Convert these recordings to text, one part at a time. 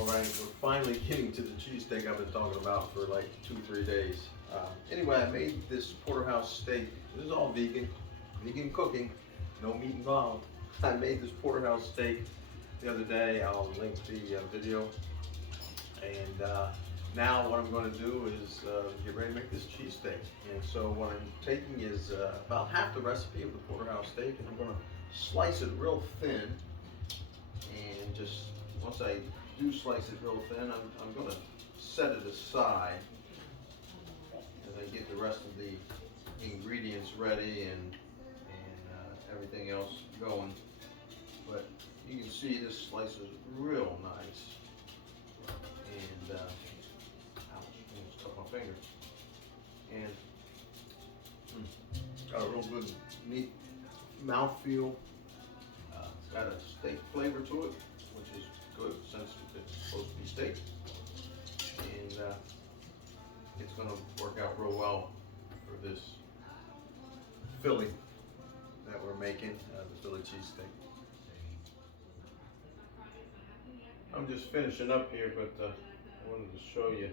All right, we're finally getting to the cheesesteak I've been talking about for like 2-3 days. Anyway, I made this porterhouse steak. This is all vegan cooking, no meat involved. I made this porterhouse steak the other day. I'll link the video. And now what I'm going to do is get ready to make this cheesesteak. And so what I'm taking is about half the recipe of the porterhouse steak, and I'm going to slice it real thin. And just once I do slice it real thin, I'm going to set it aside as I get the rest of the ingredients ready and everything else going. But you can see this slice is real nice. And ouch, I almost cut my finger. And got a real good meat mouthfeel. It's got a steak flavor to it, which is good since it's supposed to be steak. And it's going to work out real well for this Philly that we're making, the Philly cheesesteak. I'm just finishing up here, but I wanted to show you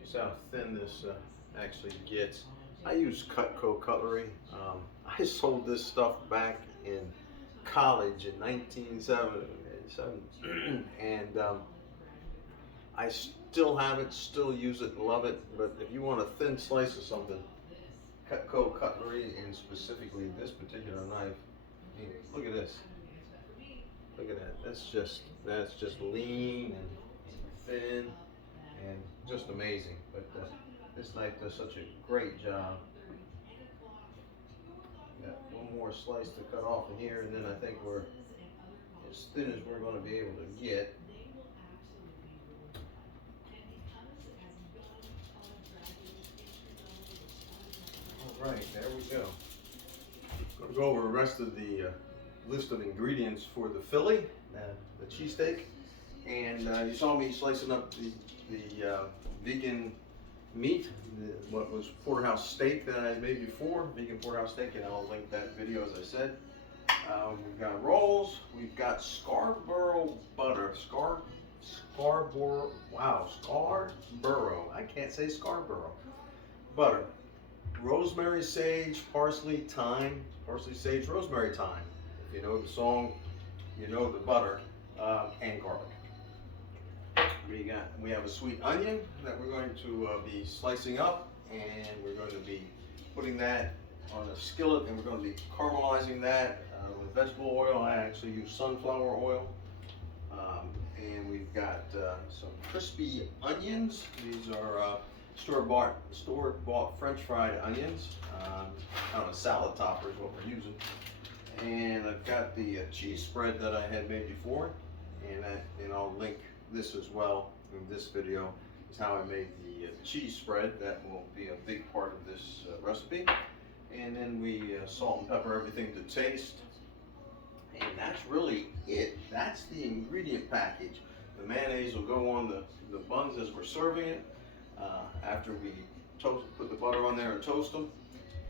just how thin this actually gets. I use Cutco cutlery. I sold this stuff back in college in 1977, and I still have it, still use it, love it. But if you want a thin slice of something, Cutco cutlery, and specifically this particular knife, I mean, look at this. Look at that. That's just lean and thin and just amazing. But this knife does such a great job. Got one more slice to cut off in here, and then I think we're as thin as we're going to be able to get. All right, there we go. Going to go over the rest of the list of ingredients for the Philly, the cheesesteak. And you saw me slicing up the vegan meat, what was porterhouse steak that I made before, vegan porterhouse steak, and I'll link that video as I said. We've got rolls, we've got Scarborough butter, Scarborough, I can't say Scarborough, butter, rosemary, sage, parsley, thyme, parsley, sage, rosemary, thyme. If you know the song, you know the butter, and garlic. We have a sweet onion that we're going to be slicing up, and we're going to be putting that on a skillet, and we're going to be caramelizing that with vegetable oil. I actually use sunflower oil. And we've got some crispy onions. These are store-bought French fried onions. Kind of a salad topper is what we're using. And I've got the cheese spread that I had made before, and I'll link this as well in this video. Is how I made the cheese spread. That will be a big part of this recipe. And then we salt and pepper everything to taste. And that's really it. That's the ingredient package. The mayonnaise will go on the buns as we're serving it. After we put the butter on there and toast them.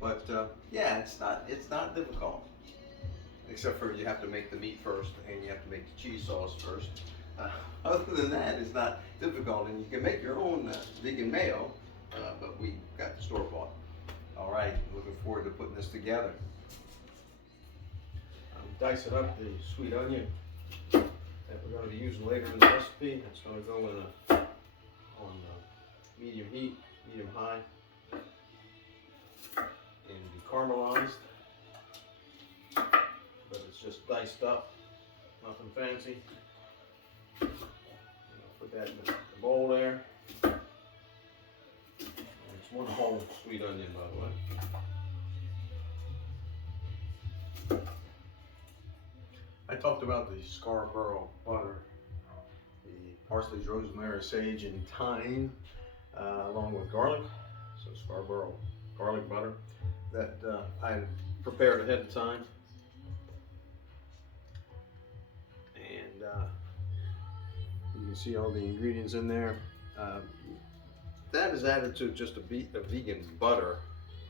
But yeah, it's not difficult. Except for you have to make the meat first, and you have to make the cheese sauce first. Other than that, it's not difficult, and you can make your own vegan mayo, but we got the store-bought. All right, looking forward to putting this together. I'm dicing up the sweet onion that we're going to be using later in the recipe. It's going to go in on medium heat, medium high, and be caramelized. But it's just diced up, nothing fancy. Put that in the bowl there. And it's one whole sweet onion, by the way. I talked about the Scarborough butter, the parsley, rosemary, sage, and thyme, along with garlic. So Scarborough garlic butter that I prepared ahead of time. You can see all the ingredients in there. That is added to just a vegan butter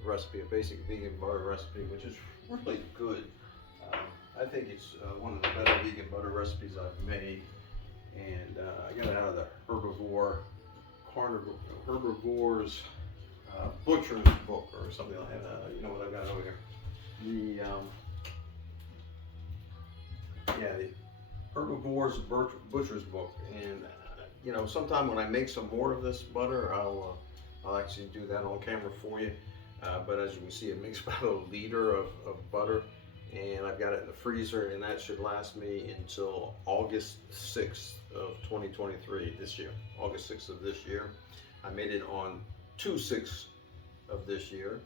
recipe, a basic vegan butter recipe, which is really good. I think it's one of the better vegan butter recipes I've made. And I got it out of herbivore's butcher's book or something like that. You know what I got over here? The herbivore's butcher's book, and you know, sometime when I make some more of this butter, I'll actually do that on camera for you. But as you can see, it makes about a liter of butter, and I've got it in the freezer, and that should last me until August 6th of 2023, this year. August 6th of this year. I made it on 2/6 of this year,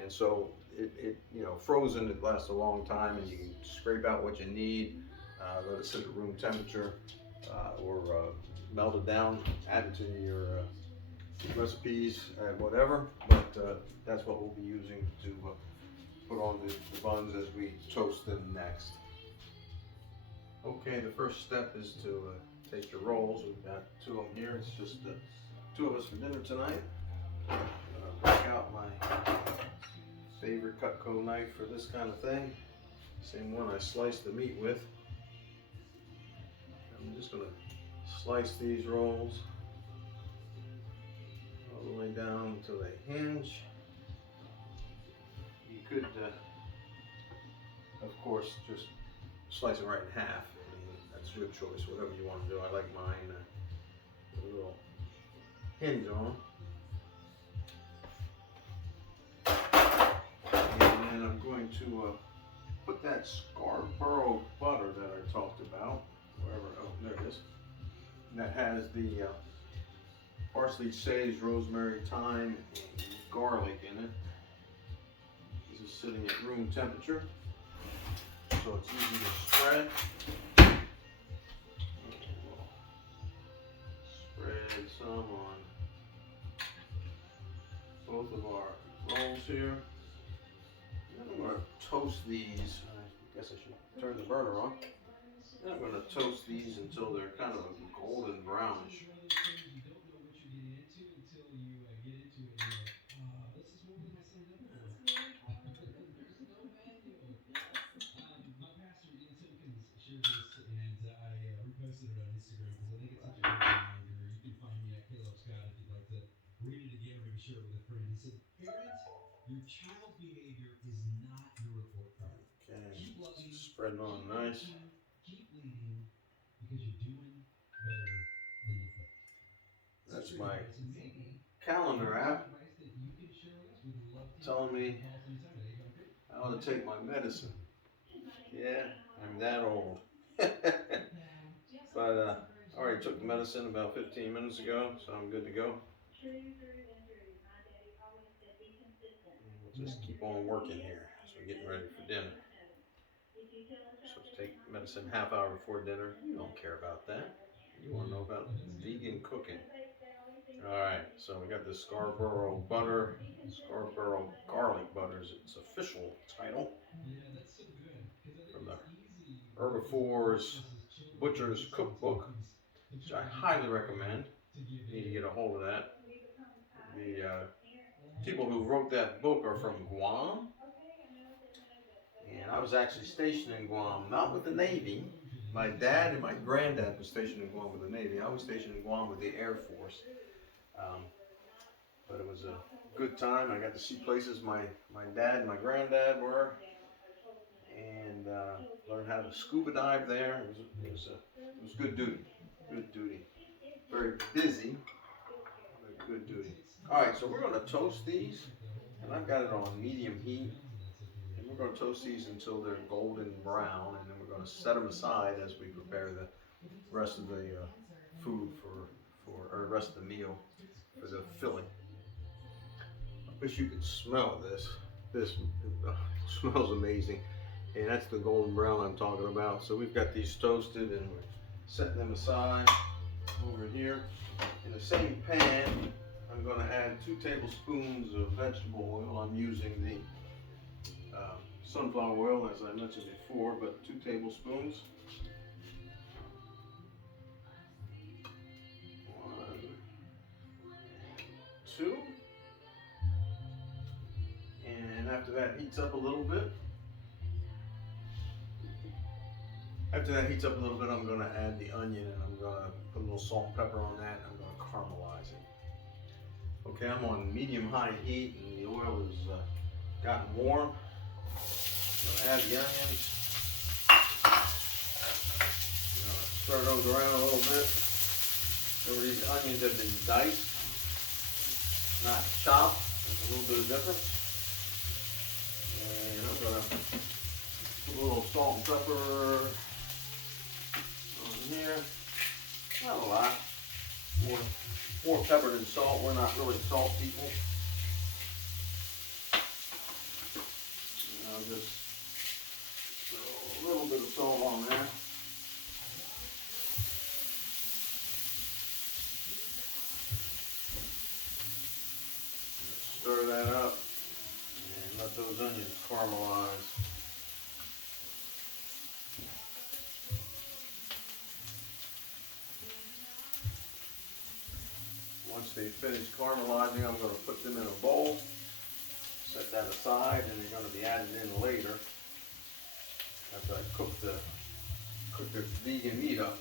and so it you know, frozen, it lasts a long time, and you can scrape out what you need, let it sit at room temperature, or melt it down, add it to your recipes and whatever, but that's what we'll be using to put on the buns as we toast them next. Okay, the first step is to take your rolls. We've got 2 of them here. It's just 2 of us for dinner tonight. I'm gonna break out my favorite Cutco knife for this kind of thing. Same one I sliced the meat with. I'm just gonna slice these rolls all the way down until they hinge. You could, of course, just slice it right in half. I mean, that's your choice, whatever you want to do. I like mine with a little hinge on them. And then I'm going to put that Scarborough butter that I talked about, wherever, oh, there it is. And that has the parsley, sage, rosemary, thyme, and garlic in it. This is sitting at room temperature, so it's easy to spread. Spread some on both of our rolls here. Then I'm going to toast these. I guess I should turn the burner on. Then I'm going to toast these until they're kind of a golden brownish. Okay, spread on nice. That's my calendar app telling me how to take my medicine. Yeah, I'm that old. But I already took the medicine about 15 minutes ago, so I'm good to go. We'll just keep on working here. So we're getting ready for dinner. So to take medicine half hour before dinner, you don't care about that. You want to know about vegan cooking. Alright, so we got this Scarborough butter, Scarborough garlic butter is its official title, from the Herbivore's Butcher's Cookbook, which I highly recommend. You need to get a hold of that. The people who wrote that book are from Guam, and I was actually stationed in Guam, not with the Navy. My dad and my granddad was stationed in Guam with the Navy. I was stationed in Guam with the Air Force. But it was a good time. I got to see places my dad and my granddad were, and learned how to scuba dive there. It was good duty. Good duty. Very busy, but good duty. All right, so we're going to toast these, and I've got it on medium heat. And we're going to toast these until they're golden brown, and then we're going to set them aside as we prepare the rest of the food or the rest of the meal for the filling. I wish you could smell this. This smells amazing. And that's the golden brown I'm talking about. So we've got these toasted, and we're setting them aside over here. In the same pan, I'm going to add 2 tablespoons of vegetable oil. I'm using the sunflower oil, as I mentioned before, but 2 tablespoons. 1, 2. And after that heats up a little bit, After that heats up a little bit, I'm gonna add the onion and I'm gonna put a little salt and pepper on that and I'm gonna caramelize it. Okay, I'm on medium-high heat and the oil has gotten warm. I'm gonna add the onions. Stir those around a little bit. Remember, these onions have been diced, not chopped. There's a little bit of difference. And I'm gonna put a little salt and pepper on here. Not a lot. More pepper than salt. We're not really salt people. And I'll just throw a little bit of salt on there. Stir that up and let those onions caramelize. Once they finish caramelizing, I'm going to put them in a bowl, set that aside, and they're going to be added in later after I cook the vegan meat up.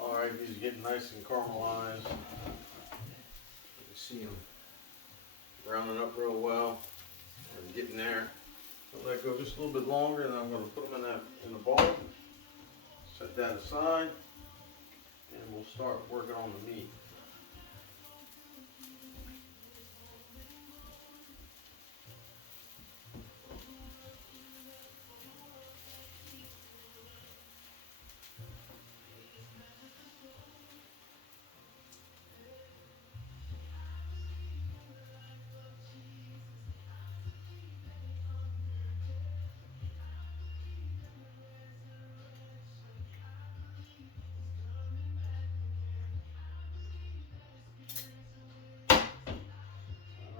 Alright, these are getting nice and caramelized. You can see them browning up real well. They're getting there. I'll let go just a little bit longer, and then I'm going to put them in the bowl. Set that aside, and we'll start working on the meat.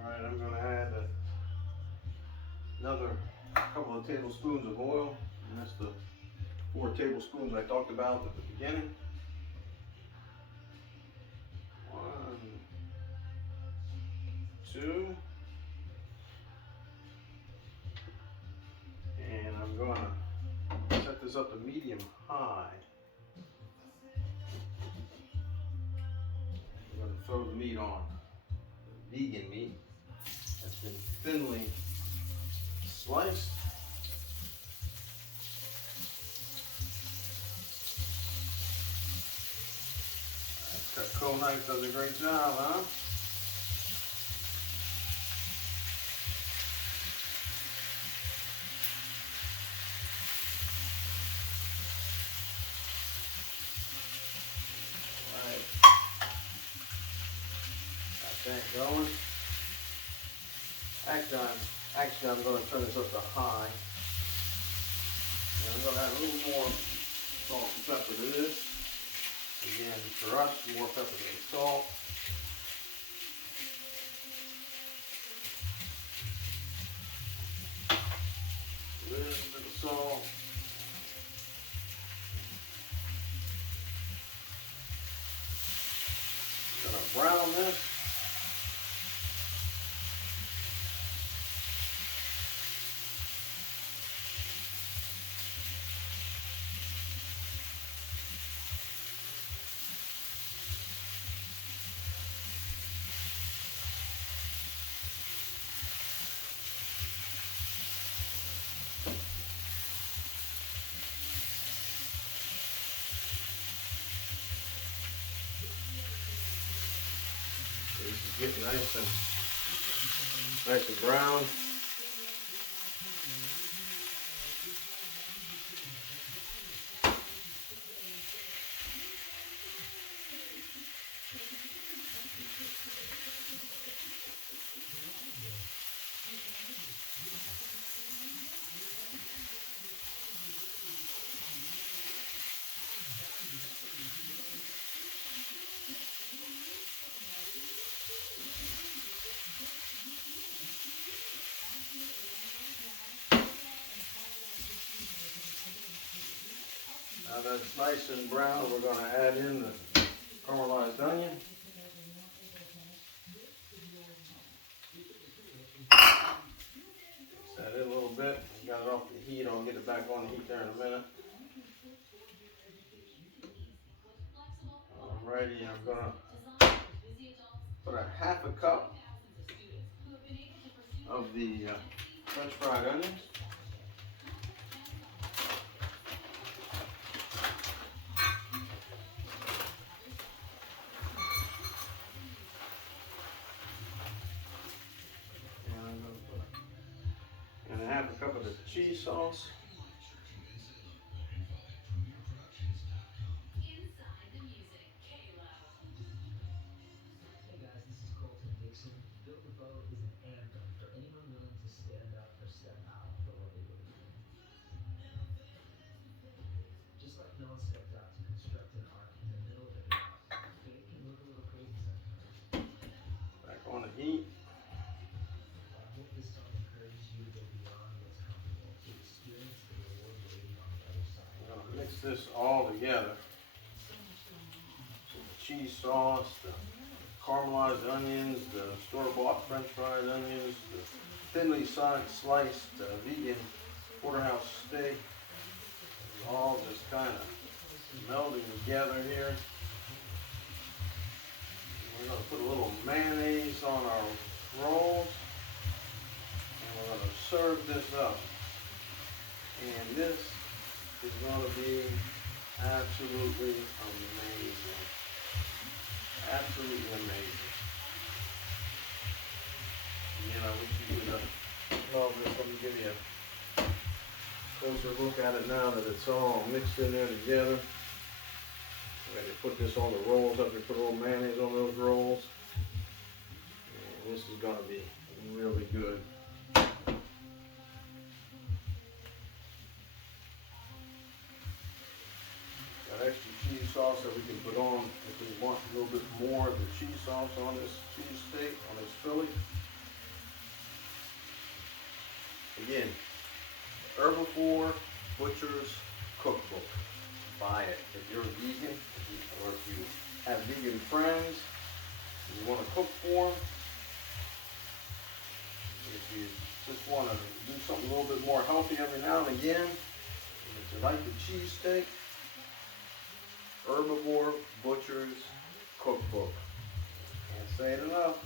Alright, I'm going to add another couple of tablespoons of oil, and that's the 4 tablespoons I talked about at the beginning. 1, 2, and I'm going to set this up to medium high. I'm going to throw the meat on, the vegan meat that's been thinly sliced. Cutco knife does a great job, huh? Alright. Got that going. Actually, I'm going to turn this up to high. And I'm going to add a little more salt and pepper to this. Again, for us, more pepper than salt. A little bit of salt. Gonna brown this. This is getting nice and brown. Now that it's nice and brown, we're going to add in the caramelized onion. heat. I'll get it back on the heat there in a minute. Alrighty, I'm gonna put a half a cup of the French fried onions. And I'm gonna put and a half a cup of the cheese sauce. Back on the heat. I'm gonna mix this all together. So the cheese sauce, the caramelized onions, the store-bought French fried onions, the thinly sliced vegan porterhouse steak, all just kind of melding together here. We're going to put a little mayonnaise on our rolls, and we're going to serve this up. And this is going to be absolutely amazing. Absolutely amazing. You know, we can love this. Let me give you a closer look at it now that it's all mixed in there together. I'm going to put this on the rolls. After put a little mayonnaise on those rolls. And this is going to be really good. Got extra cheese sauce that we can put on if we want a little bit more of the cheese sauce on this cheese steak, on this Philly. Again, Herbivore Butcher's Cookbook. Buy it. If you're a vegan, or if you have vegan friends, you want to cook for them, if you just want to do something a little bit more healthy every now and again, and if you like the cheesesteak, Herbivore Butcher's Cookbook. Can't say it enough.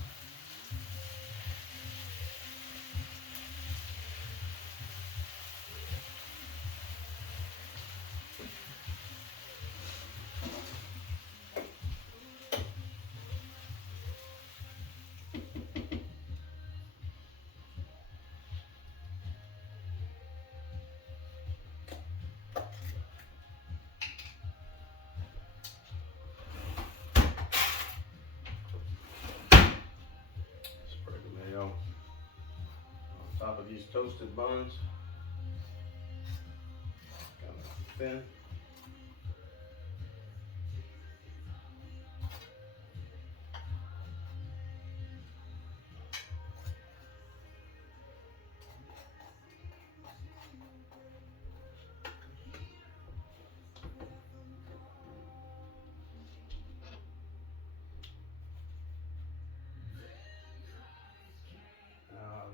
Spread the mayo on top of these toasted buns. Kind of thin.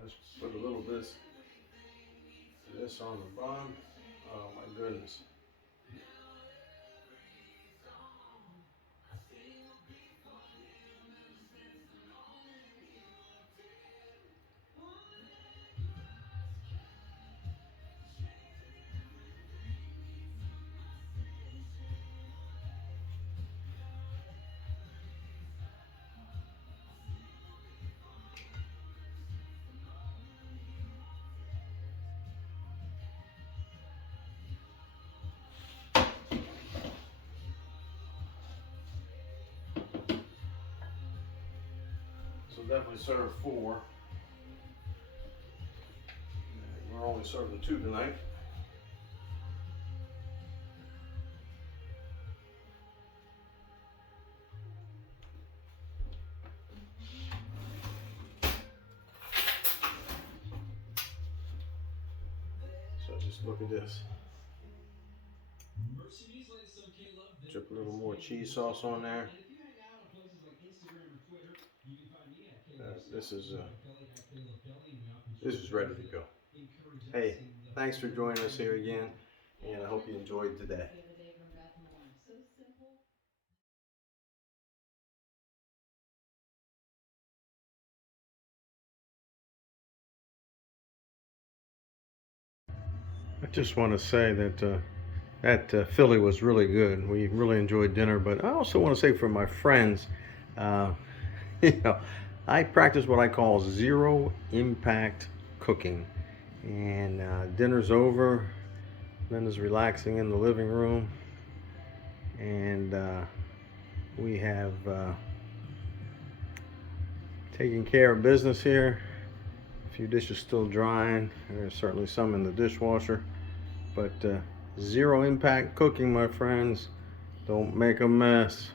Just put a little bit of this on the bun. Oh my goodness. So definitely serve 4. We're only serving 2 tonight. So just look at this. Drip a little more cheese sauce on there. This is ready to go. Hey, thanks for joining us here again, and I hope you enjoyed today. I just want to say that that Philly was really good. We really enjoyed dinner, but I also want to say for my friends, uh, you know, I practice what I call zero impact cooking. And dinner's over. Linda's relaxing in the living room, and we have taken care of business here. A few dishes still drying. There's certainly some in the dishwasher, but zero impact cooking, my friends. Don't make a mess.